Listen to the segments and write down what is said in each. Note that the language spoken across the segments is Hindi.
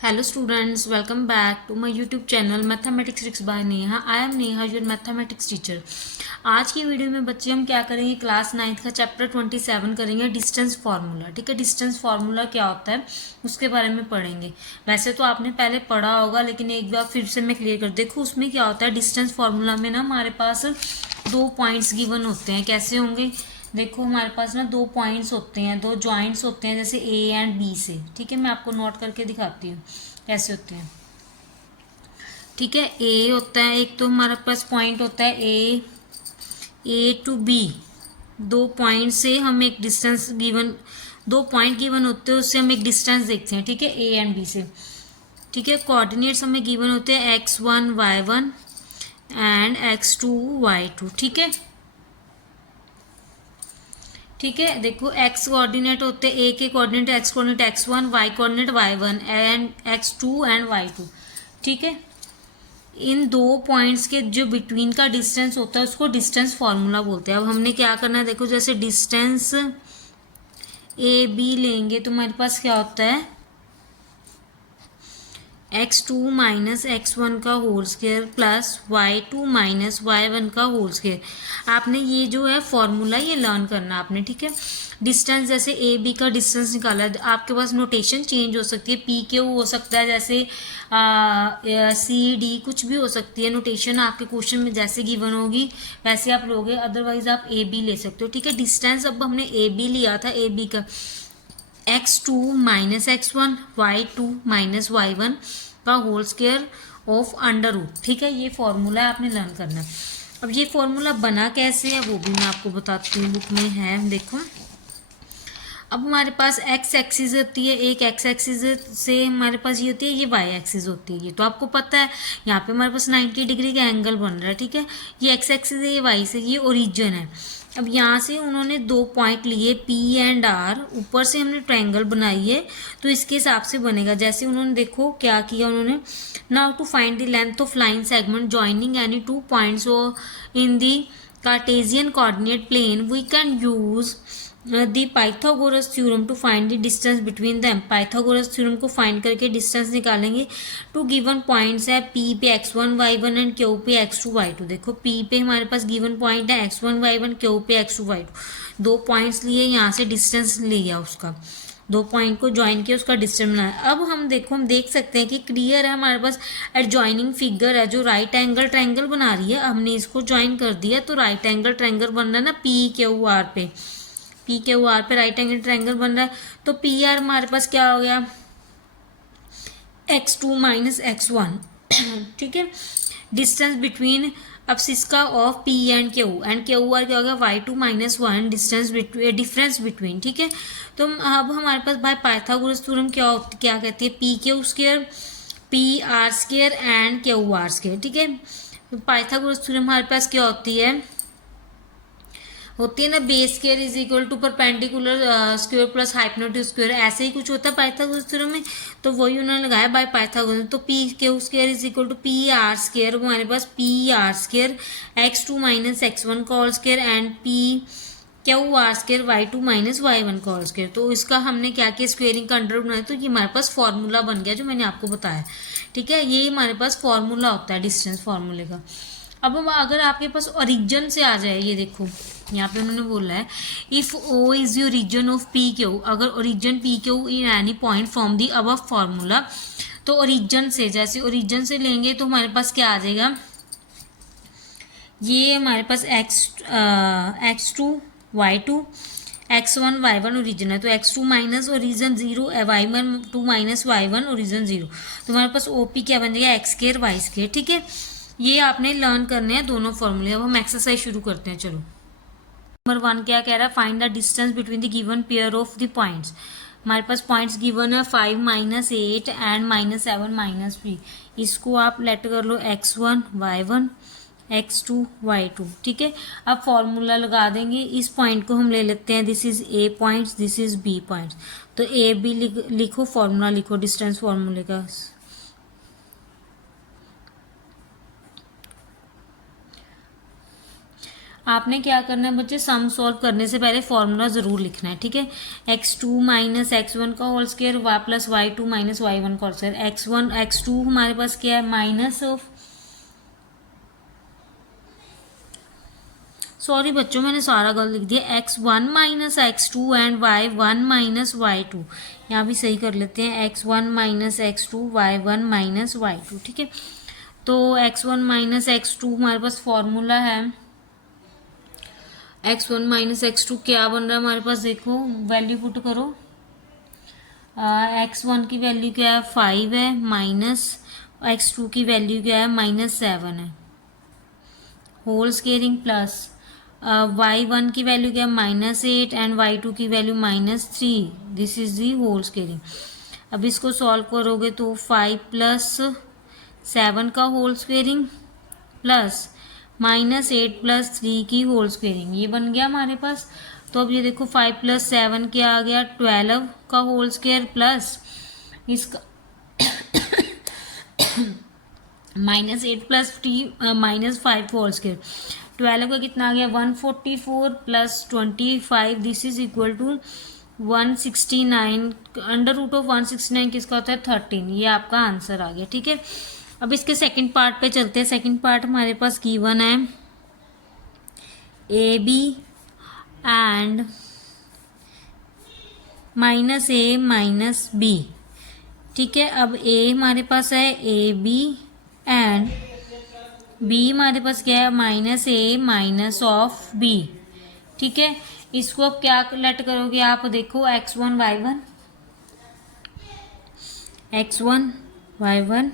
Hello students, welcome back to my YouTube channel mathematics tricks bye Neha. I am Neha your mathematics teacher. आज की वीडियो में बच्चे हम क्या करेंगे, क्लास 9th का चैप्टर 27 करेंगे, डिस्टेंस फार्मूला। ठीक है, डिस्टेंस फार्मूला क्या होता है उसके बारे में पढ़ेंगे। वैसे तो आपने पहले पढ़ा होगा, लेकिन एक बार फिर से मैं क्लियर कर देखो उसमें क्या होता है। डिस्टेंस फार्मूला में ना हमारे पास दो पॉइंट्स गिवन होते हैं। कैसे होंगे, देखो हमारे पास ना दो पॉइंट्स होते हैं, दो जॉइंट्स होते हैं, जैसे ए एंड बी से। ठीक है, मैं आपको नोट करके दिखाती हूँ कैसे होते हैं। ठीक है, ए होता है एक, तो हमारे पास पॉइंट होता है ए टू बी। दो पॉइंट से हम एक डिस्टेंस गिवन, दो पॉइंट गिवन होते हैं, उससे हम एक डिस्टेंस देखते हैं। ठीक है, ए एंड बी से। ठीक है, कोऑर्डिनेट्स हमें गिवन होते हैं x1 y1 and x2 y2। ठीक है, ठीक है, देखो x कोऑर्डिनेट होते हैं, ए के coordinate x coordinate x1, y coordinate y1 and x2 and y2। ठीक है, इन दो पॉइंट्स के जो बिटवीन का डिस्टेंस होता है उसको डिस्टेंस फार्मूला बोलते हैं। अब हमने क्या करना है, देखो जैसे डिस्टेंस ए बी लेंगे तो हमारे पास क्या होता है, x2 माइनस x1 का whole square plus y2 minus y1 का होल स्क्वायर। आपने ये जो है फॉर्मूला ये लर्न करना आपने। ठीक है, डिस्टेंस जैसे ए बी का डिस्टेंस निकाला है, आपके पास नोटेशन चेंज हो सकती है, पी क्यू हो सकता है, जैसे सी डी कुछ भी हो सकती है। नोटेशन आपके क्वेश्चन में जैसे गिवन होगी वैसे आप लोगे, अदरवाइज आप ए बी ले सकते हो। ठीक है, डिस्टेंस अब हमने ए बी लिया था, ए बी का x2 minus x1 y2 minus y1 का whole square of under root. ठीक है, ये फॉर्मूला आपने लर्न करना है। अब ये फॉर्मूला बना कैसे है वो भी मैं आपको बताती हूँ, बुक में है देखो। अब हमारे पास एक्स एक्सिस होती है, एक एक्स एक्सिस से हमारे पास ये होती है, ये वाई एक्सिस होती है। ये तो आपको पता है, यहाँ पे हमारे पास 90 डिग्री का एंगल बन रहा है। ठीक है, ये एक्स एक्सिस है, ये वाई से, ये ओरिजिन है। अब यहाँ से उन्होंने दो पॉइंट लिए पी एंड आर, ऊपर से हमने ट्रायंगल बनाई है तो इसके हिसाब से बनेगा। जैसे उन्होंने देखो क्या किया उन्होंने, now to find the length of line segment joining any two points in the Cartesian coordinate plane we can use the Pythagoras theorem to find the distance between them. Pythagoras theorem को फाइंड करके डिस्टेंस निकालेंगे। टू गिवन पॉइंट्स है पी पे x1 y1 एंड क्यू पे x2 y2। देखो पी पे हमारे पास गिवन पॉइंट है x1 y1, क्यू पे x2 y2। दो पॉइंट्स लिए, यहाँ से डिस्टेंस लिया उसका, दो पॉइंट को ज्वाइन किया, उसका डिस्टेंस बनाया। अब हम देखो, हम देख सकते हैं कि क्लियर है हमारे पास एडजॉइनिंग फिगर है जो राइट एंगल ट्रायंगल बना रही है। हमने इसको ज्वाइन कर दिया तो राइट एंगल ट्रायंगल बन रहा है ना पी क्यू आर पे, पी क्यू आर पे राइट एंगल ट्रायंगल बन रहा है। तो पी आर हमारे पास क्या हो गया, x2 माइनस x1। ठीक है, डिस्टेंस बिटवीन, अब Syska of P and Q R क्या हो गया, y2 minus 1 distance difference between. ठीक है, तो अब हमारे पास बाय पाइथागोरस थ्योरम क्या कहती है, P Q square P R square and Q R square. ठीक है, तो पाइथागोरस थ्योरम हमारे पास क्या होती है ना, base square is equal to perpendicular square plus hypotenuse square, ऐसे ही कुछ होता है पाइथागोरस थ्योरम में। तो वही उन्होंने लगाया बाय पाइथागोरस। तो P Q square is equal to P R square, हमारे पास P R square x2 minus x1 का whole square and P Q R square y2 minus y1 का होल स्क्वायर। तो इसका हमने क्या किया, स्क्वेयरिंग का अंडर बनाया, तो ये हमारे पास फॉर्मूला बन गया जो मैंने आपको बताया। ठीक है, ये हमारे पास फॉर्मूला होता है डिस्टेंस फार्मूले का। अब हम अगर आपके पास ओरिजिन से आ जाए, ये देखो यहाँ पे उन्होंने बोला है if O is your region of P Q, अगर origin P Q in any point from the above formula, तो ओरिजिन से, जैसे ओरिजिन से लेंगे तो हमारे पास क्या आ जाएगा, ये हमारे पास x2 y2 x1 y1 origin है, तो x2 minus origin 0, y1 2 minus y1 origin 0, तो हमारे पास OP क्या बन जाएगा, x स्क्वायर y स्क्वायर। ठीक है, ये आपने लर्न करने हैं दोनों फॉर्मूले। अब हम एक्सरसाइज शुरू करते हैं, चलो। नंबर 1 क्या कह रहा है, find the distance between the given pair of the points. हमारे पास पॉइंट्स गिवन है 5 माइनस 8 एंड माइनस 7 माइनस 3। इसको आप लेट कर लो x1 y1 x2 y2। ठीक है, अब फॉर्मूला लगा देंगे। इस पॉइंट को हम ले लेते हैं, this is A points, this is B points. तो ए बी लिखो, फॉर्मूला लिखो डिस्टेंस फॉर्मूले का। आपने क्या करना है बच्चे, सम सॉल्व करने से पहले फॉर्मूला ज़रूर लिखना है, ठीक है। x2 माइनस x1 का whole square y plus y2 minus y1 का होल स्क्वायर। x1 x2 हमारे पास क्या है, माइनस ऑफ, सॉरी बच्चों मैंने सारा गलत लिख दिया, x1 minus x2 and y1 minus y2। यहाँ भी सही कर लेते हैं, x1 minus x2 y1 minus y2, ठीक है। तो x1 माइनस x2 हमारे पास फॉर्मूला है, x1 माइनस x2 क्या बन रहा है हमारे पास, देखो वैल्यू पुट करो। x1 की वैल्यू क्या है, 5 है, माइनस x2 की वैल्यू क्या है, -7 है, होल स्केयरिंग प्लस y1 की वैल्यू क्या है, -8 एंड y2 की value -3, this is the whole squaring. अब इसको सॉल्व करोगे तो 5 प्लस 7 का होल स्क्वेयरिंग प्लस -8 प्लस 3 की होल स्क्वेयरिंग, ये बन गया हमारे पास। तो अब ये देखो 5 प्लस 7 क्या आ गया, 12 का होल स्क्वेयर प्लस इसका -8 प्लस 3 -5 होल स्क्वेयर, 12 का कितना आ गया, 144 plus 25, this is equal to 169। Under root of 169 किसका होता है, 13। ये आपका आंसर आ गया, ठीक है। अब इसके सेकंड पार्ट पे चलते हैं। सेकंड पार्ट हमारे पास गिवन है A B and -a minus B, ठीक है। अब ए हमारे पास है ए बी एंड बी हमारे पास क्या है, -a माइनस ऑफ बी, ठीक है। इसको अब क्या लेट करोगे आप, देखो x1 y1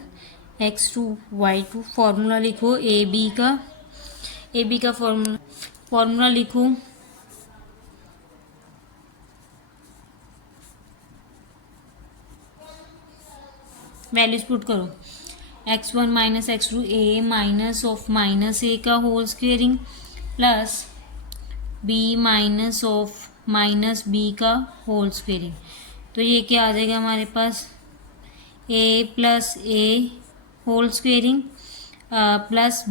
x2 y2, formula लिखो ए बी का फॉर्मूला लिखो, वैल्यूज पुट करो, x1 minus x2 a minus of -a का whole squaring plus b minus of -b का होल स्क्वेयरिंग। तो ये क्या आ जाएगा हमारे पास, a plus a whole squaring plus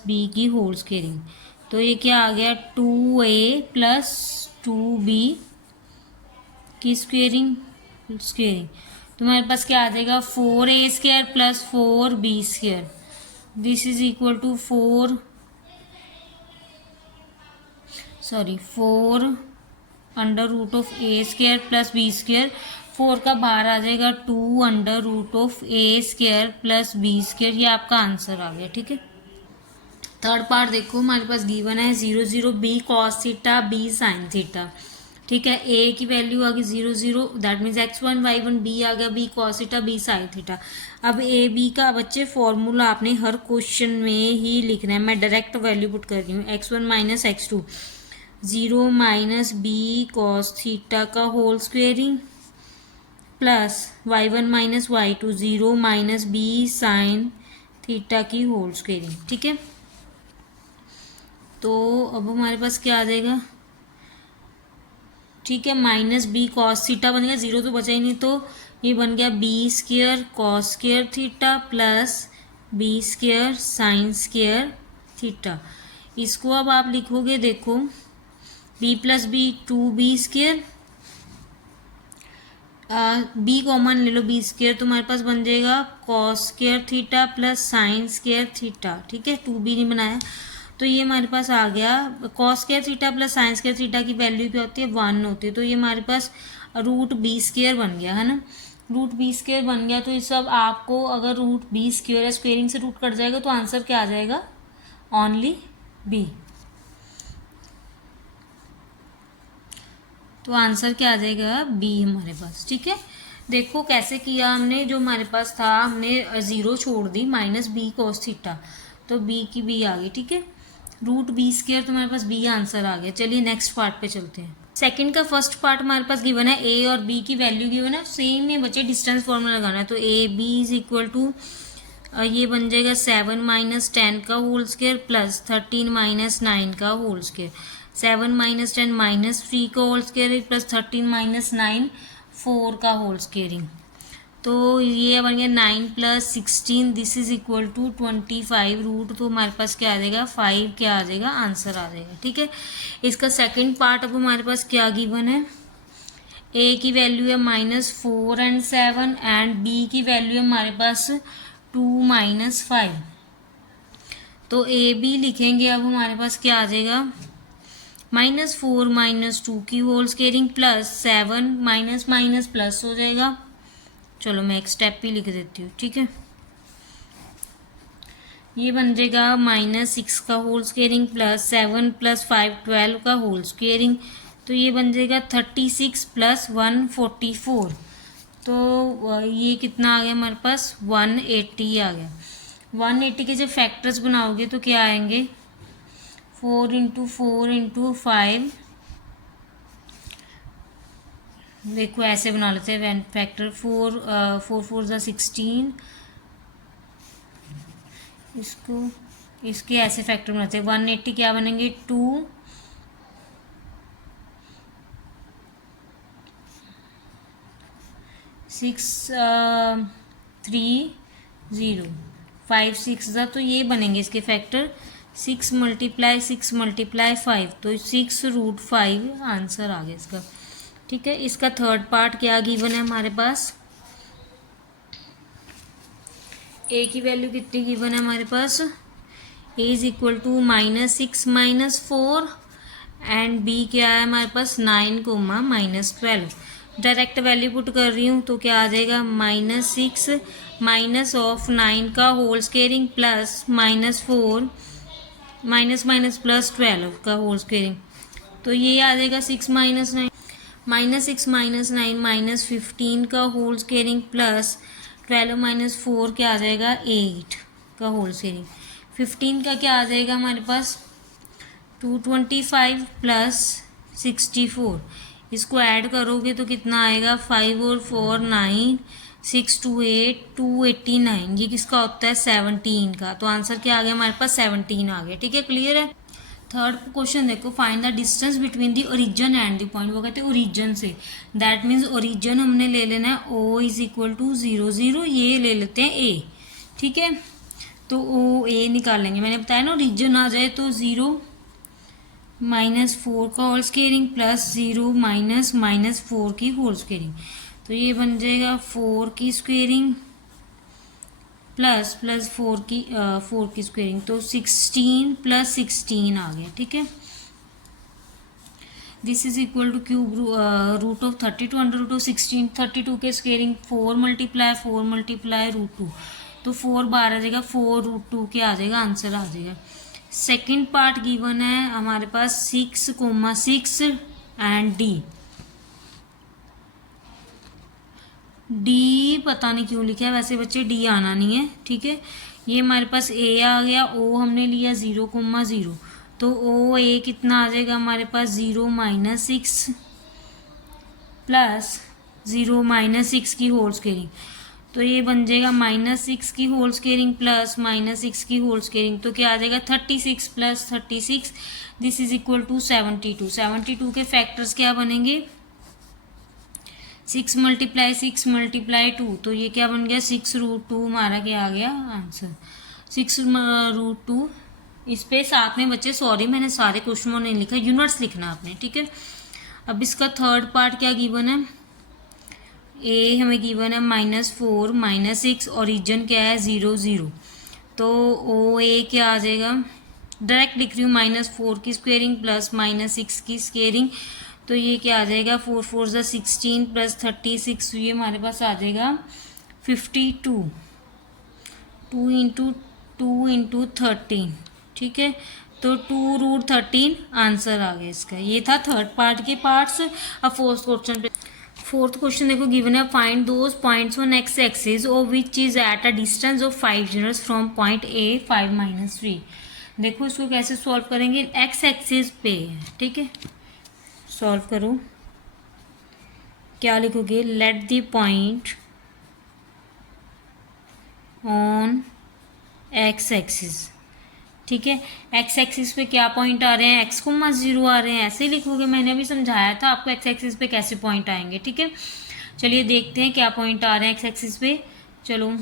b की होल स्क्वेयरिंग। तो ये क्या आ गया, 2a प्लस 2b की स्क्वेयरिंग। तो हमारे पास क्या आ जाएगा, 4a square plus 4b square, this is equal to 4 under root of a square plus b square, 4 का बाहर आ जाएगा 2 under root of a square plus b square, ये आपका आंसर आ गया, ठीक है। थर्ड पार्ट देखो, हमारे पास गिवन है 0 0 b cos theta b sine theta, ठीक है। a की वैल्यू आ गई 0 0, that means x1 y1, b आ गया b cos theta b sine theta. अब a b का बच्चे फॉर्मूला आपने हर क्वेश्चन में ही लिखना है, मैं डायरेक्ट वैल्यू पुट कर रही हूँ, x1 minus x2 0 minus b cos theta का whole squaring plus y1 minus y2 0 minus b sine theta की होल स्क्वेयरिंग, ठीक है। तो अब हमारे पास क्या आ जाएगा, ठीक है, माइनस बी कॉस थीटा बन गया, 0 तो बचा ही नहीं, तो ये बन गया B square cos square theta plus B square sine square theta. इसको अब आप लिखोगे, देखो B plus B 2b square, B common ले लो, बी स्क्वेयर, तो हमारे पास बन जाएगा cos square theta plus sine square theta, ठीक है। 2b नहीं बनाया, तो ये हमारे पास आ गया cos square theta plus sine square theta की वैल्यू क्या होती है, 1 होती है, तो ये हमारे पास रूट बी स्क्वायर बन गया है ना, रूट बी स्क्वायर बन गया। तो ये सब आपको अगर रूट बी स्क्वायर है, स्क्वेयरिंग से रूट कट जाएगा, तो आंसर क्या आ जाएगा, ओनली बी। तो आंसर क्या आ जाएगा, बी हमारे पास, ठीक है। देखो कैसे किया हमने, जो हमारे पास था हमने 0 छोड़ दी, माइनस बी कॉस थीटा, तो बी की बी आ गई, ठीक है। रूट बी स्क्वायर, तो हमारे पास बी आंसर आ गया। चलिए नेक्स्ट पार्ट पे चलते हैं। सेकंड का फर्स्ट पार्ट हमारे पास गिवन है, ए और बी की वैल्यू गिवन है, सेम में बचे डिस्टेंस फॉर्मूला लगाना है। तो A B is equal to, ये बन जाएगा 7 माइनस 10 का होल स्क्वायर प्लस 13 माइनस 9 का होल स्क्वायर, 7 माइनस 10 माइनस 3 का होल स्क्वायर प्लस 13 माइनस 9 4 का होल स्क्वेयरिंग। तो ये बन गया 9 + 16 this is equal to 25 root, तो हमारे पास क्या आ जाएगा 5 क्या आ जाएगा आंसर आ जाएगा। ठीक है, इसका सेकंड पार्ट अब हमारे पास क्या गिवन है, ए की वैल्यू है -4 एंड 7 एंड बी की वैल्यू है हमारे पास 2 - 5। तो ए बी लिखेंगे, अब हमारे पास क्या आ जाएगा -4 - 2 की whole squaring plus 7 minus minus plus हो जाएगा। चलो मैं एक स्टेप भी लिख देती हूँ। ठीक है, ये बन जाएगा -6 का होल स्केयरिंग प्लस 7 + 5 12 का होल स्केयरिंग, तो ये बन जाएगा 36 + 1 44। तो ये कितना आ गया हमारे पास 180 आ गया। 180 के जब फैक्टर्स बनाओगे तो क्या आएंगे 4 × 4 × 5, देखो ऐसे बना लेते हैं फैक्टर 4 4 × 16, इसको इसके ऐसे फैक्टर बनाते हैं 180 क्या बनेंगे 2 6 3 0 5 6 तो ये बनेंगे इसके फैक्टर 6 × 6 × 5, तो 6√5 आंसर आ गया इसका। ठीक है, इसका थर्ड पार्ट क्या गिवन है हमारे पास, ए की वैल्यू कितनी गिवन है हमारे पास, a is equal to -6 - 4 and b क्या है हमारे पास 9, -12। डायरेक्ट वैल्यू पुट कर रही हूँ तो क्या आ जाएगा -6 माइनस ऑफ 9 का whole squaring plus -4 minus minus plus 12 का होल स्केयरिंग, तो ये आ जाएगा 6 - 9 -6 - 9 -15 का होल स्केयरिंग प्लस 12 - 4 क्या आ जाएगा 8 का होल स्केयरिंग। 15 का क्या आ जाएगा हमारे पास 225 + 64, इसको ऐड करोगे तो कितना आएगा 5 और 4 9 6 2 8 289, ये किसका होता है 17 का, तो आंसर क्या आ गया हमारे पास 17 आ गया। ठीक है, क्लियर है। थर्ड क्वेश्चन देखो, find the distance between the origin and the point, वो कहते हैं ओरिजिन से, दैट मीन्स ओरिजिन हमने ले लेना है O इज इक्वल टू 0 0, ये ले लेते हैं A। ठीक है, तो O A निकाल लेंगे, मैंने बताया ना ओरिजिन आ जाए तो 0 -4 का होल स्केयरिंग प्लस 0 -4 की होल स्केयरिंग, तो ये बन जाएगा 4 की स्क्वेयरिंग प्लस 4 की स्क्वेयरिंग, तो 16 + 16 आ गया। ठीक है, this is equal to cube root of 32 √ 16, 32 के स्क्वेयरिंग 4 × 4 × √2, तो 4 बार आ जाएगा 4√2 के आ जाएगा आंसर आ जाएगा। सेकेंड पार्ट गिवन है हमारे पास 6,6 एंड डी पता नहीं क्यों लिखा है, वैसे बच्चे डी आना नहीं है। ठीक है, ये हमारे पास ए आ गया, ओ हमने लिया 0,0, तो ओ ए कितना आ जाएगा हमारे पास 0 - 6 प्लस 0 - 6 की होल स्केयरिंग, तो ये बन जाएगा -6 की होल स्केयरिंग प्लस -6 की होल स्केयरिंग, तो क्या आ जाएगा 36 + 36 दिस इज इक्वल टू 72। 72 के फैक्टर्स क्या बनेंगे 6 × 6 × 2, तो ये क्या बन गया 6√2 हमारा क्या आ गया आंसर 6√2। इस पे साथ में बच्चे सॉरी मैंने सारे क्वेश्चनों नहीं लिखा, यूनिट्स लिखना आपने। ठीक है, अब इसका थर्ड पार्ट क्या गिवन है, ए हमें गिवन है -4 - 6, ओरिजिन क्या है 0 0, तो ओ ए क्या आ जाएगा, डायरेक्ट लिख रही हूँ -4 की स्क्वेयरिंग प्लस -6 की स्क्वेयरिंग, तो ये क्या आ जाएगा 4 4 = 16 + 36, ये हमारे पास आ जाएगा 52 2 × 2 × 13। ठीक है, तो 2√13 आंसर आ गया इसका। ये था थर्ड पार्ट के पार्ट्स। अब फोर्थ क्वेश्चन देखो, गिवन है find those points on x axis और which is at a distance of 5 units from point A 5 - 3। देखो इसको कैसे सॉल्व करेंगे, एक्स एक्सिस पे। ठीक है, सॉल्व करो, क्या लिखोगे, let the point on x axis. ठीक है, एक्स एक्सिस पे क्या पॉइंट आ रहे हैं x,0 आ रहे हैं, ऐसे लिखोगे, मैंने अभी समझाया था आपको एक्स एक्सिस पे कैसे पॉइंट आएंगे। ठीक है, चलिए देखते हैं क्या पॉइंट आ रहे हैं एक्स एक्सिस पे। चलो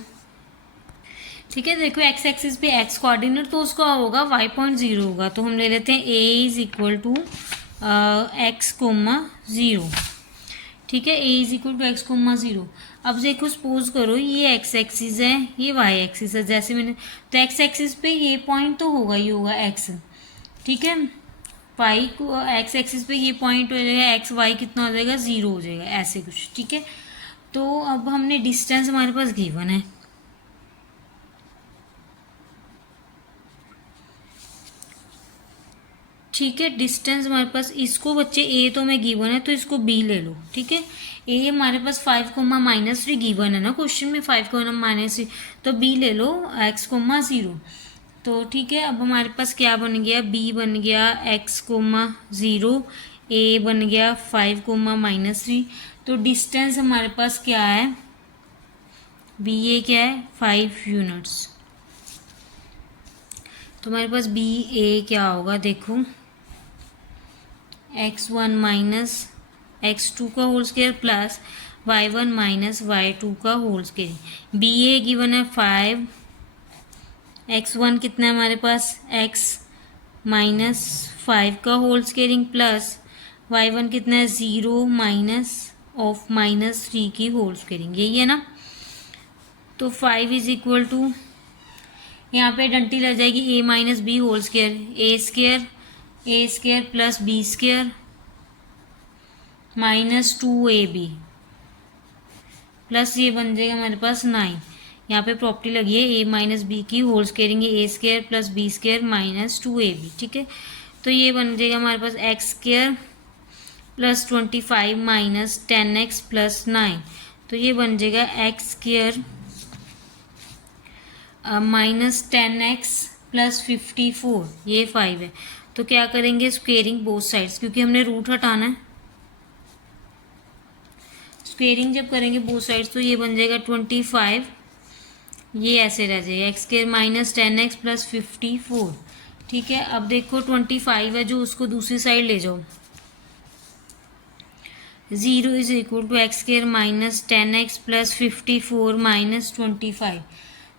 ठीक है, देखो एक्स एक्सिस पे एक्स कोऑर्डिनेट तो उसका होगा y.0 होगा, तो हम ले लेते हैं a is equal to x comma zero. ठीक है, a is equal to x comma zero. अब देखो सपोज करो ये एक्स एक्सिस है, ये वाई एक्सिस है, जैसे मैंने तो एक्स एक्सिस पे ये पॉइंट तो होगा ही होगा एक्स। ठीक है, वाई को एक्स एक्सिस पे ये पॉइंट हो जाएगा, एक्स वाई कितना हो जाएगा, ज़ीरो हो जाएगा, ऐसे कुछ। ठीक है, तो अब हमने डिस्टेंस हमारे पास गिवन है। ठीक है, डिस्टेंस हमारे पास, इसको बच्चे ए तो हमें गिवन है तो इसको बी ले लो। ठीक है, ए हमारे पास 5,-3 गिवन है ना क्वेश्चन में, 5,-3, तो बी ले लो x,0। तो ठीक है, अब हमारे पास क्या बन गया, बी बन गया x,0, ए बन गया 5,-3। तो डिस्टेंस हमारे पास क्या है, बी ए क्या है 5 यूनिट्स। तो हमारे पास बी ए क्या होगा, देखो x1 माइनस x2 का whole square plus y1 minus y2 का होल स्क्वायर। बी ए गिवन है 5, x1 कितना है हमारे पास x माइनस 5 का होल स्क्वायरिंग प्लस y1 कितना है 0 माइनस ऑफ -3 की होल स्क्वायरिंग, यही है ना। तो 5 इज इक्वल टू, यहाँ पे डंटी लग जाएगी a minus B whole square, A square plus B square minus 2ab plus ये बन जाएगा हमारे पास 9। यहाँ पे प्रॉपर्टी लगी है a माइनस बी की whole squaring, a square plus B square minus 2ab। ठीक है, तो ये बन जाएगा हमारे पास x square plus 25 minus 10x plus 9। तो ये बन जाएगा x square minus 10x plus 54, ये 5 है। तो क्या करेंगे, स्क्वेयरिंग बोथ साइड्स, क्योंकि हमने रूट हटाना है। स्क्वेयरिंग जब करेंगे बोथ साइड्स तो ये बन जाएगा 25, ये ऐसे रह जाएगा x square minus 10x plus 54। ठीक है, अब देखो 25 है जो, उसको दूसरी साइड ले जाओ, 0 is equal to x square minus 10x plus 54 minus 25।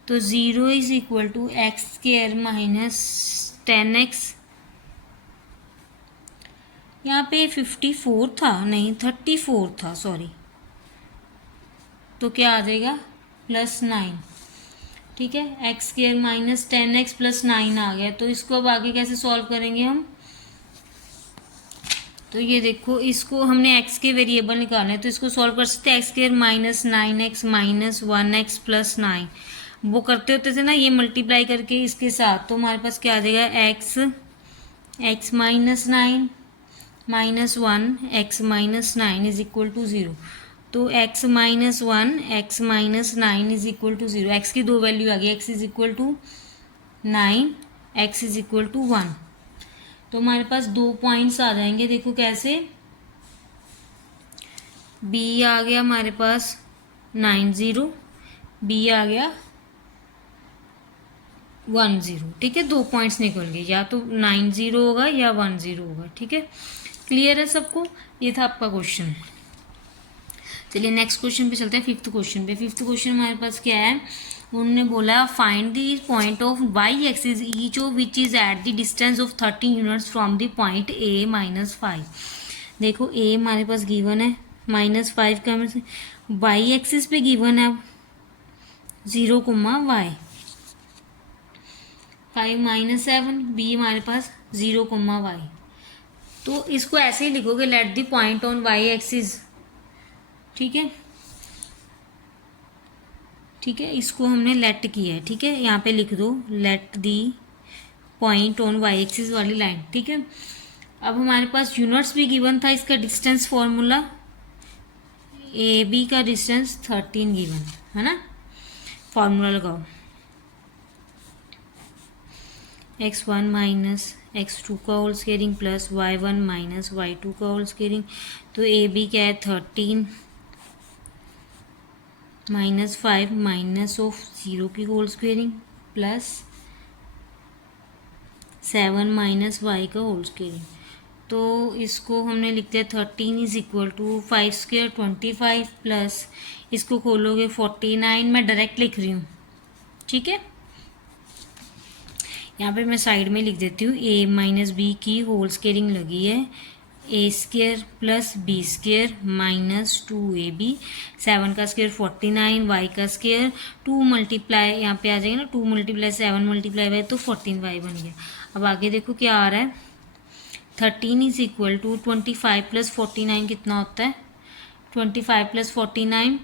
तो 0 is equal to x square minus 10x, यहाँ पे 54 था, नहीं 34 था, सॉरी, तो क्या आ जाएगा प्लस 9। ठीक है, x square minus 10x plus 9 आ गया। तो इसको अब आगे कैसे सॉल्व करेंगे हम, तो ये देखो इसको हमने x के वेरिएबल निकालने, तो इसको सॉल्व कर सकते हैं। X square minus 9x minus 1x plus 9, वो करते होते थे ना ये मल्टीप्लाई करके इसके साथ, तो हमारे पास क्या आ जाएगा x minus 9 minus 1 x minus 9 is equal to 0। तो x minus 1 x minus 9 is equal to 0, x की दो वैल्यू आ गई, x is equal to 9, x is equal to 1। तो हमारे पास 2 पॉइंट्स आ जाएंगे, देखो कैसे, b आ गया हमारे पास 90, b आ गया 10। ठीक है, 2 पॉइंट्स निकल गए, या तो 90 होगा या 10 होगा। ठीक है, क्लियर है सबको, ये था आपका क्वेश्चन। चलिए नेक्स्ट क्वेश्चन पे चलते हैं, फिफ्थ क्वेश्चन पे। फिफ्थ क्वेश्चन हमारे पास क्या है, उन्होंने बोला find the point of y axis each of which is at the distance of 13 units from the point a minus 5। देखो a हमारे पास गिवन है -5 का, वाई एक्सिस पे गिवन है 0,y, 5 माइनस 7, b हमारे पास 0,y। तो इसको ऐसे ही लिखोगे, let the point on y axis. ठीक है, ठीक है, इसको हमने लेट किया है। ठीक है, यहाँ पे लिख दो let the point on y axis वाली लाइन। ठीक है, अब हमारे पास यूनिट्स भी गिवन था, इसका डिस्टेंस फॉर्मूला ए बी का डिस्टेंस 13 गिवन है ना। फॉर्मूला लगाओ, x1 माइनस x2 का whole squaring plus y1 minus y2 का होल स्क्वायरिंग। तो ए बी क्या है 13 माइनस 5 माइनस ऑफ 0 की whole squaring plus 7 minus y का होल स्क्वायरिंग। तो इसको हमने लिखते हैं 13 is equal to 5 square 25 plus इसको खोलोगे 49, मैं डायरेक्ट लिख रही हूँ, ठीक है। यहाँ पे मैं साइड में लिख देती हूँ a माइनस बी की होल स्केयरिंग लगी है, a square plus b square minus 2ab, 7 का स्केयर 49, y का स्केयर 2 मल्टीप्लाई यहाँ पे आ जाएगा ना, 2 मल्टीप्लाई 7 मल्टीप्लाई y तो 14y बन गया। अब आगे देखो क्या आ रहा है, 13 इज इक्वल टू 25 प्लस 49 कितना होता है, 25 प्लस 49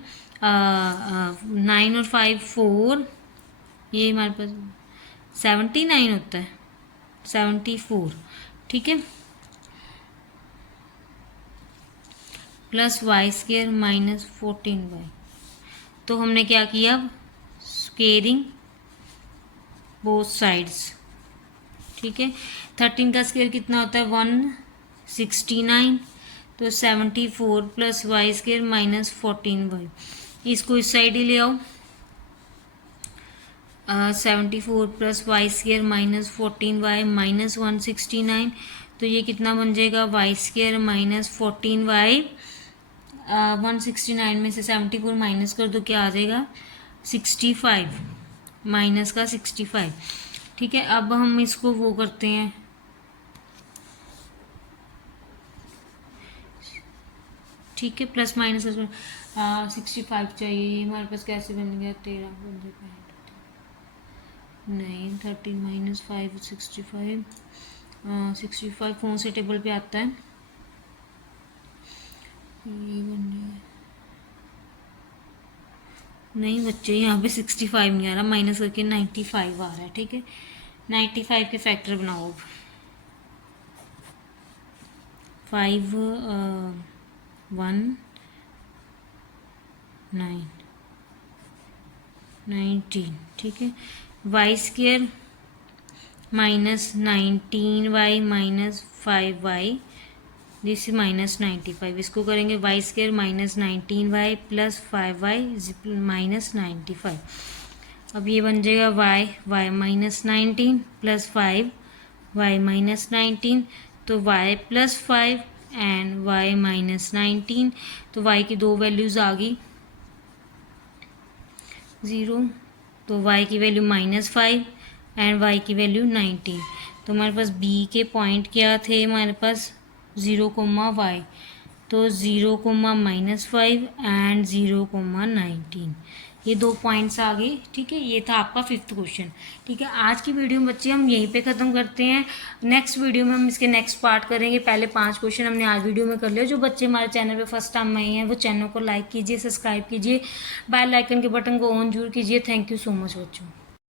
9 और 5 4, ये हमारे पास 79 होता है, 74, ठीक है, plus y square minus 14y। तो हमने क्या किया, स्केयरिंग बोथ साइड्स, ठीक है। 13 का स्केयर कितना होता है 169, तो 74 plus y square minus 14y, इसको इस साइड ही ले आओ, 74 plus y square minus 14y minus 169, तो ये कितना बन जाएगा वाई स्केयर माइनस 14y, 169 में से 74 माइनस कर दो क्या आ जाएगा 65, माइनस का 65, ठीक है। अब हम इसको वो करते हैं, ठीक है, प्लस माइनस 65 चाहिए, हमारे पास कैसे बन गया 13 बन जाएगा, नहीं 13 माइनस 5 65, 65 कौन से टेबल पे आता है, ये बन गया, नहीं बच्चे यहाँ पे 65 नहीं आ रहा, माइनस करके 95 आ रहा है, ठीक है। 95 के फैक्टर बनाओ, 5 1 9 19, ठीक है। Y square minus 19y minus 5y, this is minus 95, इसको करेंगे y square minus 19y plus 5y minus 95। अब ये बन जाएगा y minus 19 plus 5y minus 19, तो y plus 5 and y minus 19, तो y की दो वैल्यूज़ आ गई 0, तो y की वैल्यू माइनस 5 एंड y की वैल्यू 19, तो हमारे पास b के पॉइंट क्या थे, हमारे पास 0, y, तो 0, माइनस 5 एंड 0, 19, ये दो पॉइंट्स आ गए, ठीक है। ये था आपका 5th क्वेश्चन, ठीक है। आज की वीडियो में बच्चे हम यहीं पे ख़त्म करते हैं, नेक्स्ट वीडियो में हम इसके नेक्स्ट पार्ट करेंगे। पहले 5 क्वेश्चन हमने आज वीडियो में कर लिया। जो बच्चे हमारे चैनल पे फर्स्ट टाइम आए हैं वो चैनल को लाइक कीजिए, सब्सक्राइब कीजिए, बेल आइकन के बटन को ऑन जरूर कीजिए। थैंक यू सो मच बच्चों।